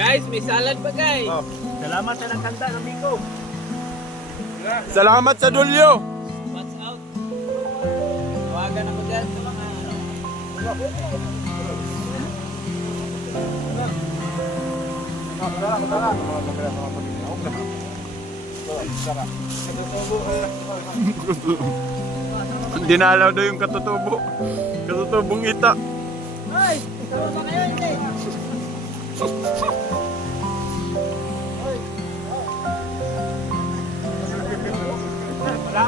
Guys, may salad pa guys. Oh, salamat sa nagkanta ng Miko. Salamat sa Dulyo. What's out? Tawagan ako dyan sa mga ano. Dinalaw daw yung katutubo. Katutubong ita. Wala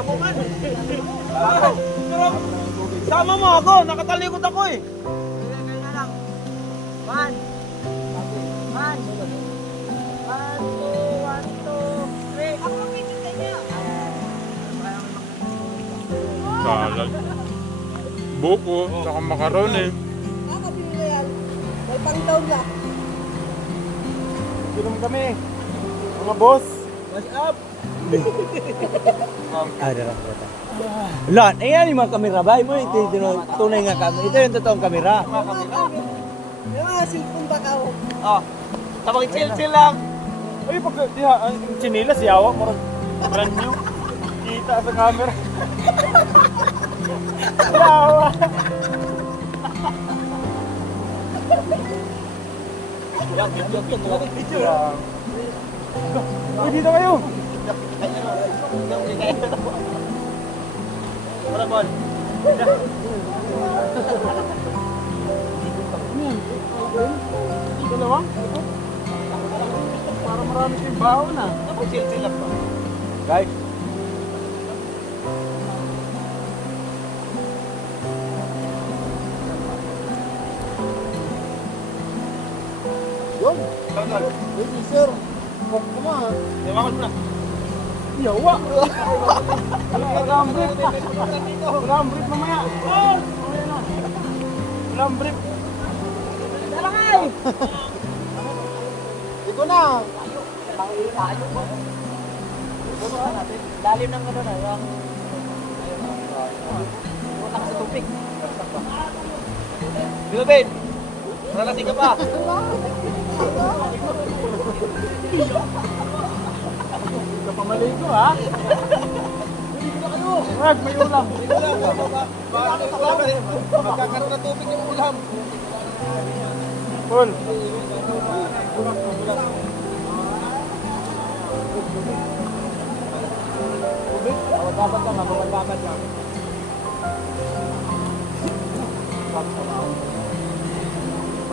mo man. Sama mo ako, nakatalikod ako eh. One. One. One, two, one, two, three. Ako ang picture kanya. Salad. Buko, saka makaroni. Ako binili yan. May pang-down. Inom kami. Mga boss. What's up? Lot, ayan yung mga kamera ba? Mo ito yung tunay nga kamera. Ito yung totoong kamera. May mga cellphone ba ka? Oh, tapos chill-chill lang. Ay, pag diha, ang chinilas, yawa mo. Brand new. Kita sa camera. yawa. Uy, dito kayo. Wala ball. Naman. Para marami kayong baho na. Tapos lang pa. Guys. Yun. Yun, sir. Kuma. Ewan ko na. Yawa. Wala ang brief. Wala ang brief mamaya. Oh! Mamaya na. Wala ang brief. Dalangay! Ito na. Lalim ng ano na, yung... Pumunta ka sa tubig. Dito, babe. Nalating ka pa. Hindi ka pa maligo ha. Wag, may ulam. Magkakaroon ng tubig yung ulam. Paul. Dapat lang, mapapagbabat lang.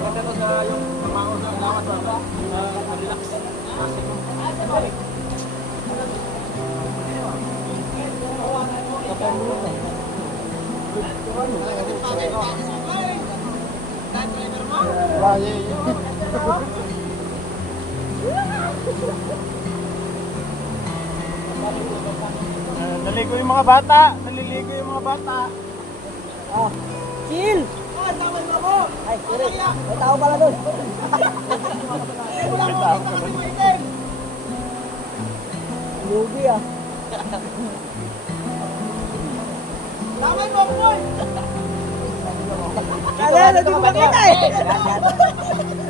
Maganda sa yung pamako sa lawas ba? Relax. Ah, Naligo yung mga bata. Naliligo yung mga bata. Chill! Ay, sorry. May tao pala doon. Lugi ah. Kala, hindi ko makita eh. Doon pala, doon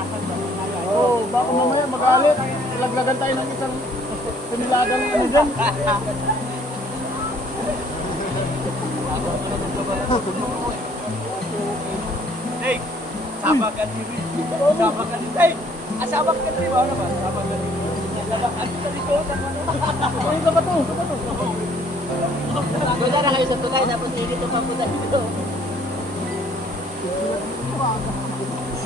Oo, oh, baka mamaya magalit. Laglagan tayo ng isang pinilagang ano dyan. Hey, sabak ka diri. Sabak ka diri. Hey, asabak ka diri ba ano ba? Sabak ka diri. Sabak ka diri ko. Ano ka ba to? Wala na kayo sa tulay, tapos hindi ito papunta dito.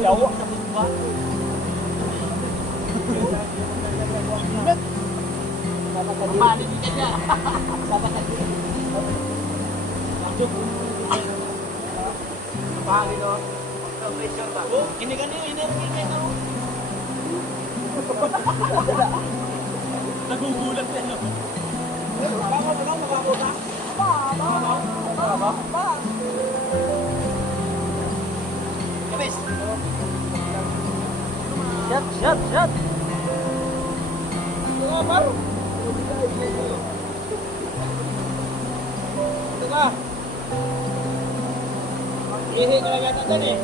Pangin no. Pressure ba? Oh, ini kan yung energy kay no. Nagugulat yan no. Lang makakuha. Kabis. Shot, shot, shot. Ito ka. Ihi ka lang yata dyan eh.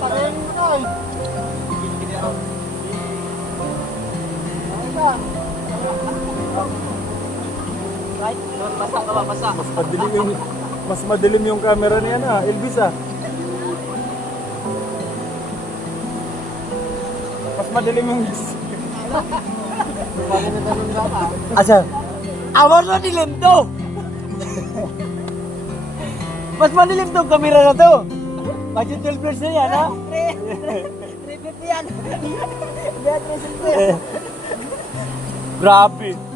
Patayin mo na eh. Right? Basa ka ba? Basa. Mas madilim yung mas madilim yung camera niya na, Elvis ah. Mas madilim yung Asa? Awar na dilim to! Mas madilim tong kamera na to. Budget 12 years na yan, ha? Yan. Beatrice Grabe.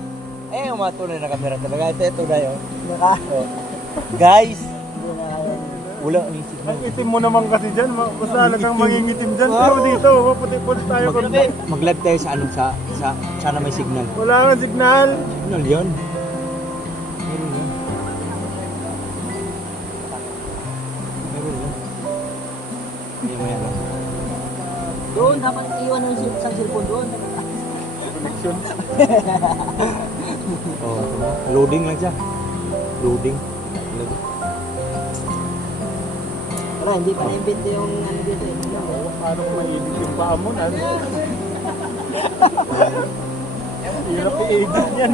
Eh, yung mga tunay na kamera talaga. Ito, ito na yun. Naka, oh. Guys, wala ang isip Ang itim mo naman kasi dyan, ma- basta talagang mangingitim dyan. Pero dito, maputi-puti tayo konti. Mag-live tayo sa ano, sa, sa, sana may signal. Wala nga signal. Signal yun. Meron yun. Meron yun. Hindi mo yan. Doon, dapat iwan ng sa cellphone doon. Connection. Oh. Loading lang siya. Loading. Loading. Wala, hindi pa na-invent yung ano dito eh. Paano kung mainit yung paa mo na? Hirap i-edit yan.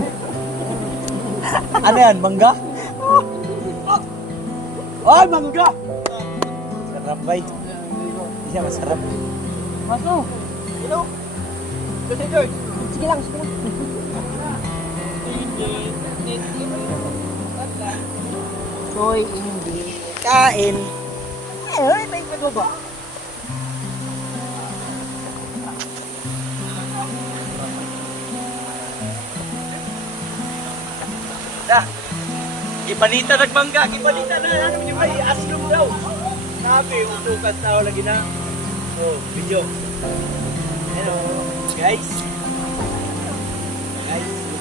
Ano yan? Mangga? Ay, mangga! Sarap bay. Hindi siya masarap. Maso. Hello? Ito si George. Sige lang, sige lang. Soy, hindi. Kain. Eh, ay, may pwede ba? Da. Ipanita nagbangga, ipanita na ano di ba i-aslum daw. Sabi, utukan tao lagi na. Oh, video. Hello, guys.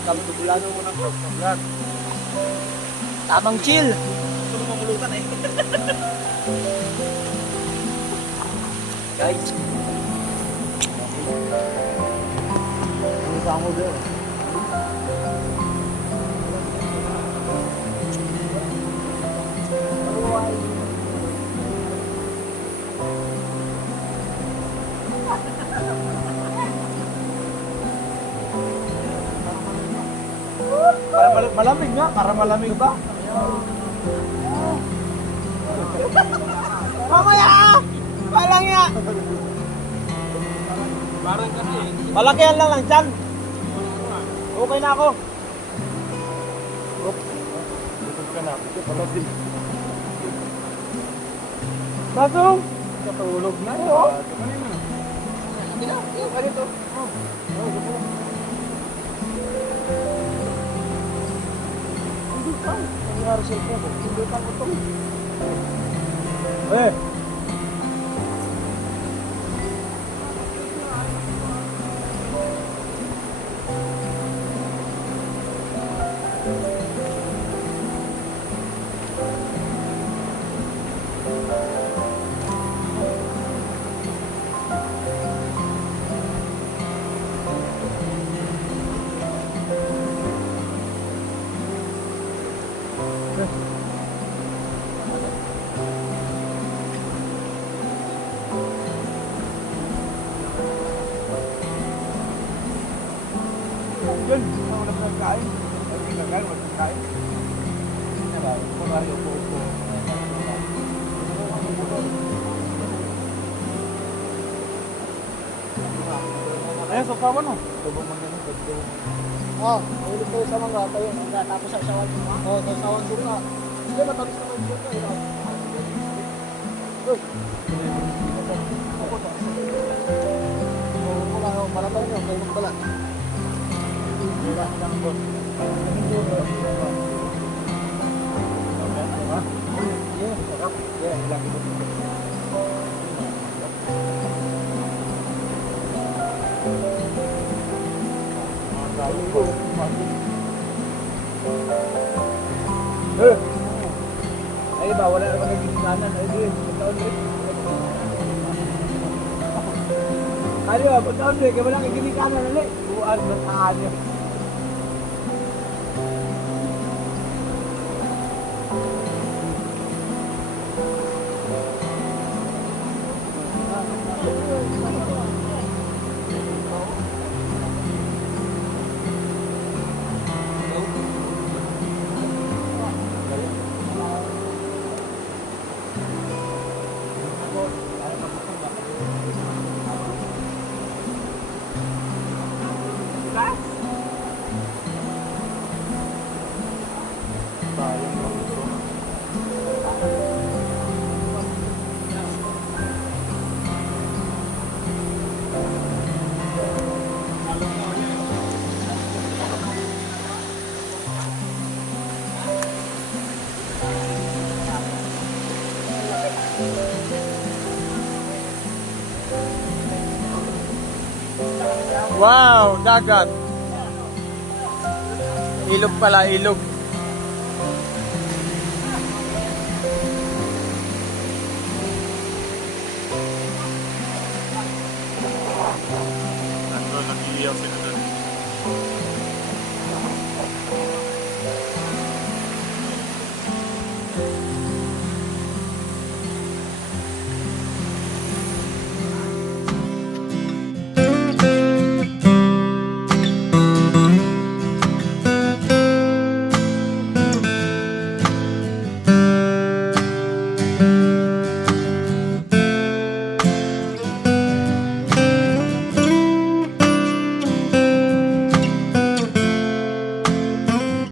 To Bulano mo ng vlog. Tamang chill. Gusto mo mamulutan eh. guys. Sa mo doon? Malamig nga, para malamig ba? Mamaya! Palang nga! Parang kasi. Malakihan lang lang dyan. Okay na ako. Busog ka na. Ito pala din. Basong. Katulog na. Oo. Eh, Yun, wala pa kain. Sabi na kain, wala kain. Hindi na ba? Kung ayaw po po. Ayan, sofa ba no? Sofa mo na ng pagdawa tubong. Oh, ulit ko sa mga tayo. Tapos sa sawan ha? Oo, sa sawan na. Hindi, matamis naman yung ka. Uy. Oo, wala, oh, maratay nyo, kayo pala. Wala, lang po. Yeah, sarap. Yeah, lagi mo. Ay ba, wala naman naging kanan. Ay, di, pagkaon. Kaya ba, pagkaon ulit, kaya wala naging kanan ulit. Buwan, bataan niya. Wow, dagat. Ilog pala, ilog.